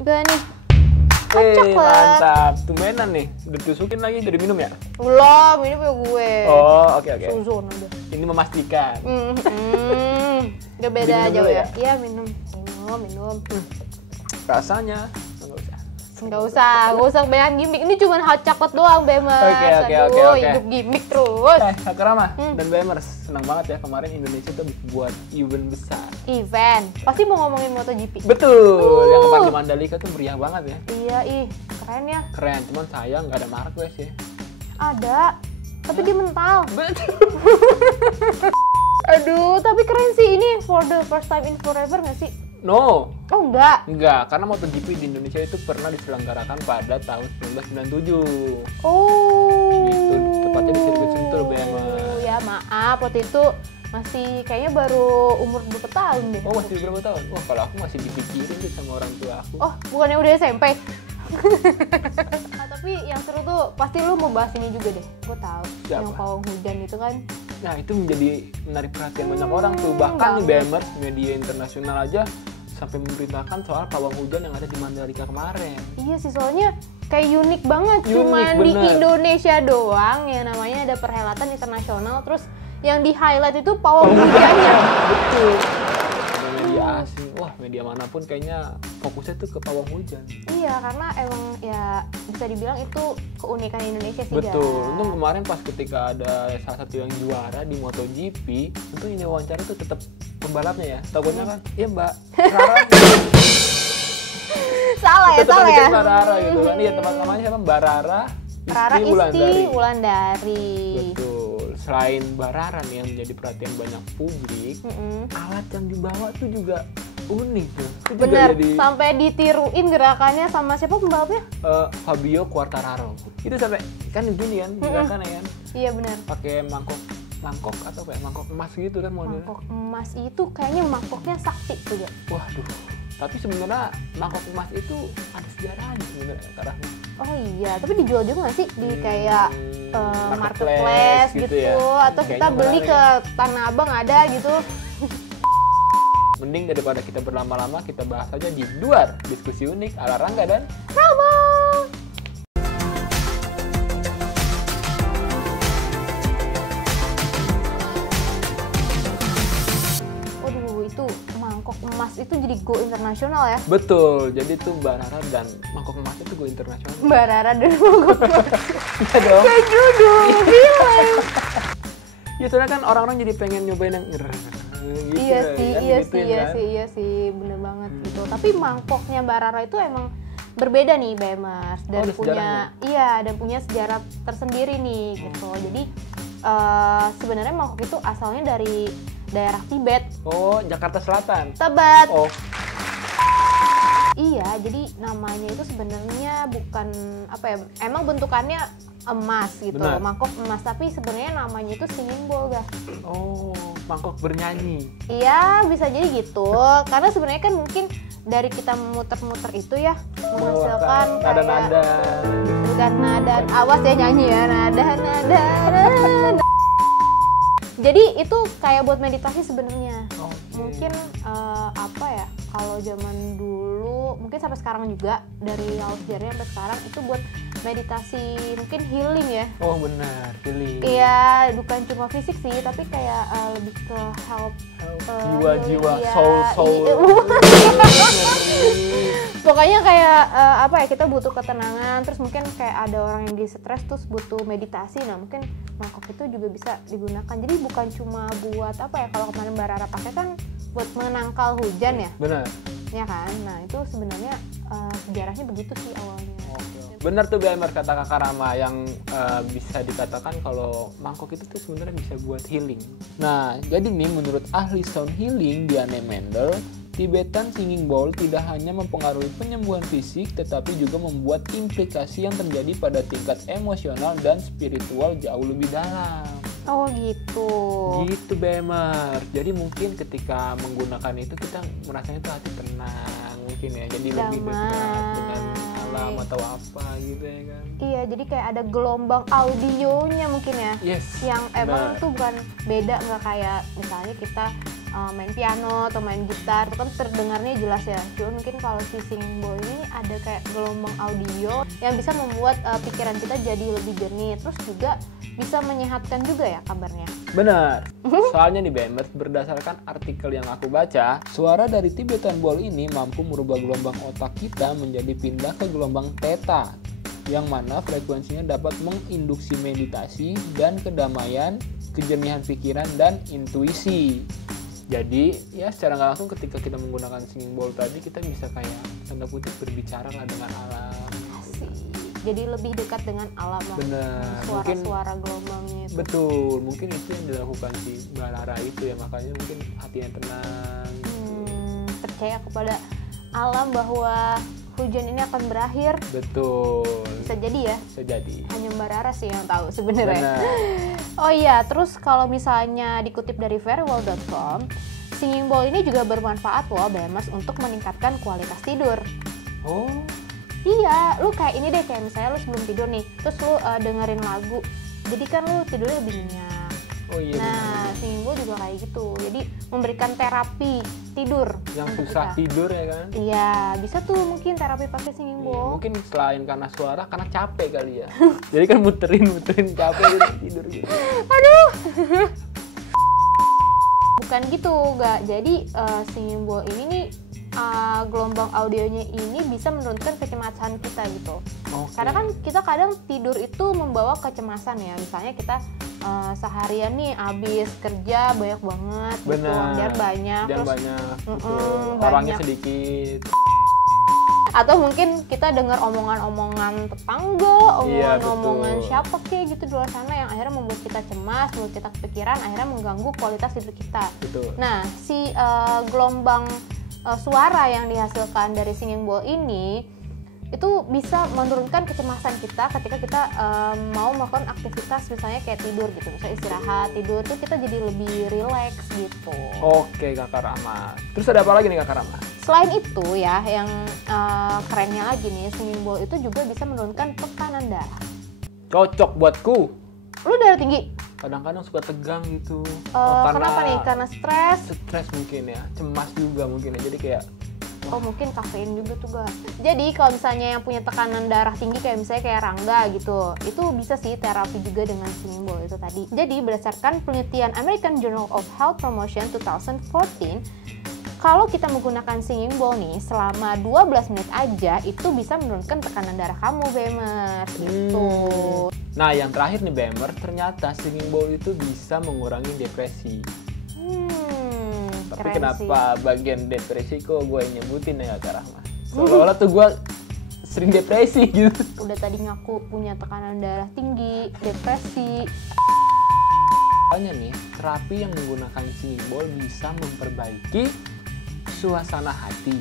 Gak nih. Kocak lah. Mantap. Tumbenan nih. Udah tusukin lagi jadi minum ya? Belum, ini punya gue. Oh, oke. Suzon udah. Ini memastikan. Gak beda Diminum jauh dulu ya? ya? Iya minum. Rasanya enggak usah. Nggak usah banyak gimmick. Ini cuma hot chocolate doang, Bemers. Oke. Hidup gimmick terus. Hakurama dan Bemers, senang banget ya kemarin Indonesia tuh buat event besar. Event. Pasti mau ngomongin MotoGP. Betul, yang kemarin di Mandalika tuh meriah banget ya. Iya, keren ya. Keren, cuman sayang nggak ada Marquez ya. Ada, tapi dia mental. Betul. Aduh, tapi keren sih ini for the first time in forever nggak sih? No, Oh enggak. karena MotoGP di Indonesia itu pernah diselenggarakan pada tahun 1997. Oh. Gitu, tepatnya di sirkuit Sentul, Bemers. Ya maaf, waktu itu masih kayaknya baru umur berapa tahun deh. Oh, masih berapa tahun? Wah, kalau aku masih dipikirin tuh sama orang tua aku. Oh, bukannya udah SMP? Tapi yang seru tuh pasti lu mau bahas ini juga deh. Gue tahu. Siapa? Yang pawang hujan itu kan. Nah, itu menjadi menarik perhatian banyak orang tuh. Bahkan nih Bemers, media internasional aja sampai memberitakan soal pawang hujan yang ada di Mandalika kemarin. Iya sih, soalnya kayak unik banget. Unik, Cuman di bener. Indonesia doang yang namanya ada perhelatan internasional. Terus yang di highlight itu pawang hujannya. Betul. Ada media asing, wah media manapun kayaknya fokusnya tuh ke pawang hujan. Iya, karena emang ya bisa dibilang itu keunikan Indonesia sih. Betul. Gas. Untung kemarin pas ketika ada salah satu yang juara di MotoGP, itu ini wawancara tuh tetap pembalapnya ya. Takutnya kan, iya Mbak, Rara. Salah ya, Tetap salah ya. bikin Mbak Rara gitu kan. Iya, teman namanya siapa? Mbak Rara. Rara Isti Wulandari. Betul. Selain Mbak Rara nih yang menjadi perhatian banyak publik, alat yang dibawa tuh juga unik tuh. Itu juga Bener, jadi sampai ditiruin gerakannya sama siapa pembalapnya? Fabio Quartararo. Itu sampai kan gini kan gerakannya kan. Iya benar. Pakai mangkok atau kayak mangkok emas gitu kan modelnya. Mangkok emas itu kayaknya mangkoknya sakti tuh ya. Waduh. Tapi sebenarnya mangkok emas itu ada sejarahnya sebenarnya karena Oh iya, tapi dijual juga nggak sih di kayak marketplace marketplace gitu gitu, ya. atau kita Kayaknya beli menarik. ke Tanah Abang ada gitu. mending daripada kita berlama-lama kita bahas aja di luar diskusi unik ala Rangga dan Rama. Waduh, itu mangkok emas itu jadi go internasional ya. betul. Jadi tuh Mbak Rara dan mangkok emas itu go internasional. Mbak Rara dan mangkok emas. Iya dong. Kayak judul film. Ya soalnya kan orang-orang jadi pengen nyobain yang gitu. Iya sih, kan, iya digituin sih, iya kan. sih, iya sih, bener banget gitu. Tapi mangkoknya Mbak Rara itu emang berbeda nih, Bemers, dan ada punya, sejarahnya? iya, dan punya sejarah tersendiri nih gitu. Jadi sebenarnya mangkok itu asalnya dari daerah Tibet, Oh, Jakarta Selatan. Tibet. Oh, Iya, jadi namanya itu sebenarnya bukan apa ya, emang bentukannya emas gitu, Benar. mangkok emas, tapi sebenarnya namanya itu singing bowl, guys. oh, mangkok bernyanyi. Iya, bisa jadi gitu. Karena sebenarnya kan mungkin dari kita muter-muter itu ya menghasilkan nada-nada. bukan nada, awas ya nyanyi ya, nada. Jadi itu kayak buat meditasi sebenarnya. Oke. Mungkin apa ya? Kalau zaman dulu, mungkin sampai sekarang juga dari awal sejarahnya sampai sekarang itu buat meditasi, mungkin healing ya. Oh benar, pilih. Iya, bukan cuma fisik sih, tapi kayak lebih ke help Jiwa-jiwa, iya, soul. Pokoknya kayak apa ya, kita butuh ketenangan, terus mungkin kayak ada orang yang di stres terus butuh meditasi. Nah mungkin mangkok itu juga bisa digunakan. Jadi bukan cuma buat apa ya, kalau kemarin Mbak Rara pakai kan buat menangkal hujan ya, Benar. ya kan. Nah itu sebenarnya sejarahnya begitu sih awalnya. Benar tuh Bemers kata Kakak Rama yang bisa dikatakan kalau mangkok itu tuh sebenarnya bisa buat healing. Nah, jadi nih menurut ahli sound healing Diane Mendel, Tibetan Singing Bowl tidak hanya mempengaruhi penyembuhan fisik, tetapi juga membuat implikasi yang terjadi pada tingkat emosional dan spiritual jauh lebih dalam. Oh gitu. Gitu Bemers. Jadi mungkin ketika menggunakan itu kita merasanya tuh hati tenang mungkin ya. Jadi lebih dekat dengan alam atau apa gitu ya kan. Iya, jadi kayak ada gelombang audionya mungkin ya. Yes. Yang emang benar. tuh bukan beda, nggak kayak misalnya kita main piano atau main gitar itu kan terdengarnya jelas ya. Cuma mungkin kalau si singing bowl ini ada kayak gelombang audio yang bisa membuat pikiran kita jadi lebih jernih, terus juga bisa menyehatkan juga ya kabarnya. Benar. Soalnya nih Bemers, berdasarkan artikel yang aku baca, suara dari Tibetan Bowl ini mampu merubah gelombang otak kita menjadi pindah ke gelombang theta, yang mana frekuensinya dapat menginduksi meditasi dan kedamaian, kejernihan pikiran, dan intuisi. Jadi ya secara nggak langsung ketika kita menggunakan singing bowl tadi, kita bisa kayak tanda kutip berbicara lah dengan alam. Asik. Jadi lebih dekat dengan alam lah. Benar. Suara-suara gelombangnya itu. Betul, mungkin itu yang dilakukan si Mbak Rara itu ya, makanya mungkin hatinya tenang. Percaya kepada alam bahwa hujan ini akan berakhir. Betul. Bisa jadi ya. Bisa jadi. Hanya Mbak Rara sih yang tahu sebenarnya. Benar. Oh iya, terus kalau misalnya dikutip dari verywell.com, singing bowl ini juga bermanfaat loh Bemers untuk meningkatkan kualitas tidur. Oh. Iya, lu kayak ini deh, kayak misalnya lu sebelum tidur nih, terus lu dengerin lagu, jadi kan lu tidurnya lebih nyenyak. Oh iya. Nah, singing bowl juga kayak gitu, jadi memberikan terapi tidur. Yang untuk susah kita. tidur ya kan? Iya, bisa tuh mungkin terapi pakai singing Iya, bowl. mungkin selain karena suara, karena capek kali ya. Jadi kan muterin capek gitu, tidur gitu. Aduh. Bukan gitu, enggak. Jadi singing bowl ini nih gelombang audionya ini bisa menurunkan kecemasan kita gitu. Okay. Karena kan kita kadang tidur itu membawa kecemasan ya. Misalnya kita seharian nih abis kerja banyak banget gitu, biar banyak, dan terus banyak, gitu. banyak. Orangnya sedikit. Atau mungkin kita dengar omongan-omongan tetangga, omongan-omongan siapa kayak gitu di luar sana yang akhirnya membuat kita cemas, membuat kita kepikiran, akhirnya mengganggu kualitas tidur kita. Betul. Nah, si gelombang suara yang dihasilkan dari singing bowl ini itu bisa menurunkan kecemasan kita ketika kita mau melakukan aktivitas misalnya kayak tidur gitu, misalnya istirahat tidur tuh kita jadi lebih rileks gitu. Oke Kakak Rama. Terus ada apa lagi nih Kakak Rama? Selain itu ya, yang kerennya lagi nih, singing bowl itu juga bisa menurunkan tekanan darah. Cocok buatku. Lu darah tinggi? Kadang-kadang suka tegang gitu. Kenapa nih? Karena stres? Stres mungkin ya, cemas juga mungkin ya. Jadi kayak mungkin kafein juga tuh gak. Jadi kalau misalnya yang punya tekanan darah tinggi kayak misalnya kayak Rangga gitu, itu bisa sih terapi juga dengan singing bowl itu tadi. Jadi berdasarkan penelitian American Journal of Health Promotion 2014, kalau kita menggunakan singing bowl nih selama 12 menit aja, itu bisa menurunkan tekanan darah kamu, Bemers, gitu. Nah, yang terakhir nih Bemers, ternyata singing bowl itu bisa mengurangi depresi. Tapi kenapa sih bagian depresi kok gue nyebutin ya Kak Rahma? Seolah-olah tuh gue sering depresi gitu. Udah tadi ngaku punya tekanan darah tinggi, depresi. Soalnya nih, terapi yang menggunakan singing bowl bisa memperbaiki suasana hati.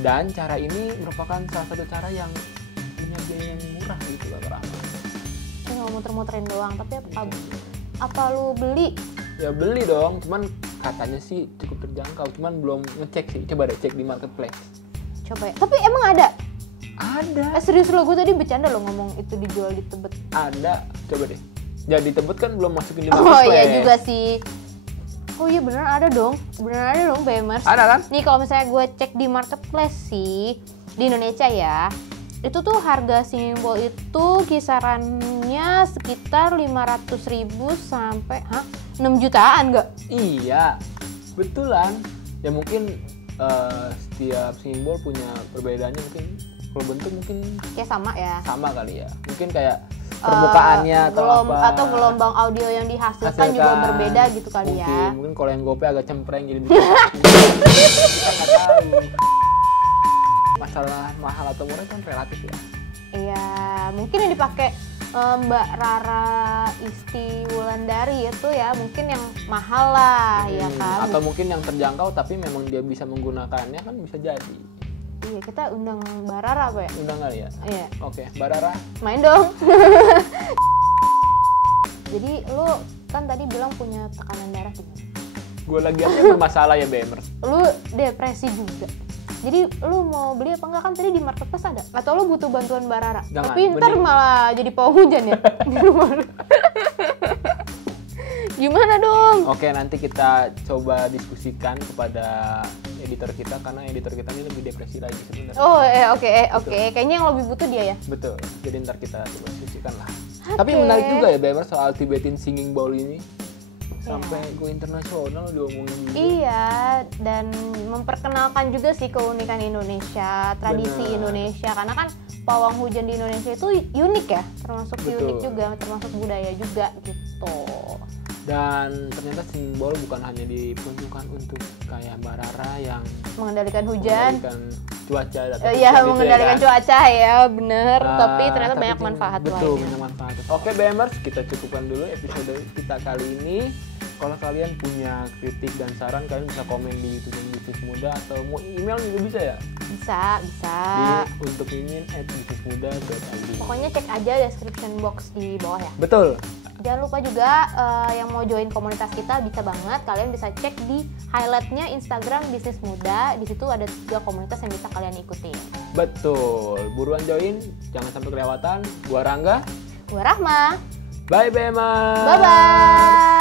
Dan cara ini merupakan salah satu cara yang punya biaya yang murah gitu Kak Rahma. Nggak muter-muterin doang, tapi apa lu beli? Ya beli dong, cuman katanya sih cukup terjangkau, cuman belum ngecek sih. Coba deh cek di marketplace. Coba ya. Tapi emang ada? Ada. Serius lo, gue tadi bercanda lo ngomong itu dijual di Tebet. Ada, coba deh. Jadi Tebet kan belum masukin di marketplace. Oh iya juga sih. Oh iya beneran ada dong, Bemers. Ada kan? Nih kalau misalnya gue cek di marketplace sih di Indonesia ya, itu tuh harga singing bowl itu kisarannya sekitar 500.000 sampai 6 jutaan nggak? Iya, betulan. Ya mungkin setiap singing bowl punya perbedaannya, mungkin kalau bentuk mungkin kayak sama ya. Sama kali ya. Mungkin kayak permukaannya atau gelombang audio yang dihasilkan juga berbeda gitu kali ya. Mungkin kalau yang gope agak cempreng jadi kita nggak tahu. Masalah mahal atau murah kan relatif ya. Iya, mungkin yang dipakai Mbak Rara Isti Wulandari itu ya mungkin yang mahal lah, ya kan? Atau mungkin yang terjangkau tapi memang dia bisa menggunakannya kan bisa jadi. Iya, kita undang Mbak Rara apa ya? Undang kali ya? Iya. Oke, Mbak Rara. Main dong. Jadi lu kan tadi bilang punya tekanan darah tinggi. Gue lagi aja bermasalah ya Bemers. Lu depresi juga. Jadi lu mau beli apa enggak, kan tadi di marketplace ada? Atau lu butuh bantuan Mbak Rara? Jangan, tapi ntar malah jadi pawang hujan ya. Gimana dong? Oke, nanti kita coba diskusikan kepada editor kita karena editor kita ini lebih depresi lagi sebenarnya. Oh, oke. Kayaknya yang lebih butuh dia ya. Betul. Jadi ntar kita coba diskusikan lah. Oke. Tapi menarik juga ya BMR soal Tibetan Singing Bowl ini. Sampai go internasional diomongin juga. Iya, dan memperkenalkan juga sih keunikan Indonesia, tradisi Bener. Indonesia. Karena kan pawang hujan di Indonesia itu unik ya, termasuk Betul. unik juga, termasuk budaya juga gitu. Dan ternyata singing bowl bukan hanya diperuntukkan untuk kayak Mbak Rara yang Mengendalikan hujan. mengendalikan cuaca atau Iya, gitu mengendalikan ya kan? cuaca ya, bener. Nah, Tapi ternyata banyak juga- manfaat betul, lainnya. banyak manfaat. Oke BMers, kita cukupkan dulu episode kita kali ini. Kalau kalian punya kritik dan saran, kalian bisa komen di YouTube Bisnis Muda atau mau email juga bisa ya. Bisa. Di untuk mimin@bisnismuda.id. Pokoknya cek aja description box di bawah ya. Betul. Jangan lupa juga yang mau join komunitas kita bisa banget. Kalian bisa cek di highlightnya Instagram Bisnis Muda. Di situ ada 3 komunitas yang bisa kalian ikutin. Betul. Buruan join, jangan sampai kelewatan. Gua Rangga. Gua Rahma. Bye BMers. Bye bye.